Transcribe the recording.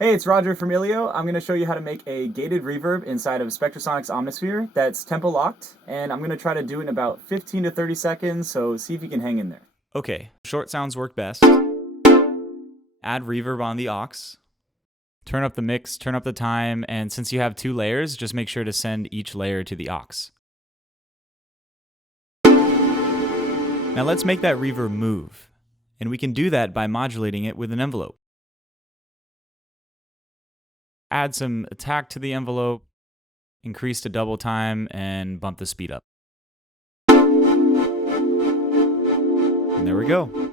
Hey, it's Roger from ILIO. I'm going to show you how to make a gated reverb inside of Spectrasonics Omnisphere that's tempo locked, and I'm going to try to do it in about 15 to 30 seconds, so see if you can hang in there. Okay, short sounds work best. Add reverb on the aux. Turn up the mix, turn up the time, and since you have 2 layers, just make sure to send each layer to the aux. Now let's make that reverb move, and we can do that by modulating it with an envelope. Add some attack to the envelope, increase to double time, and bump the speed up. And there we go.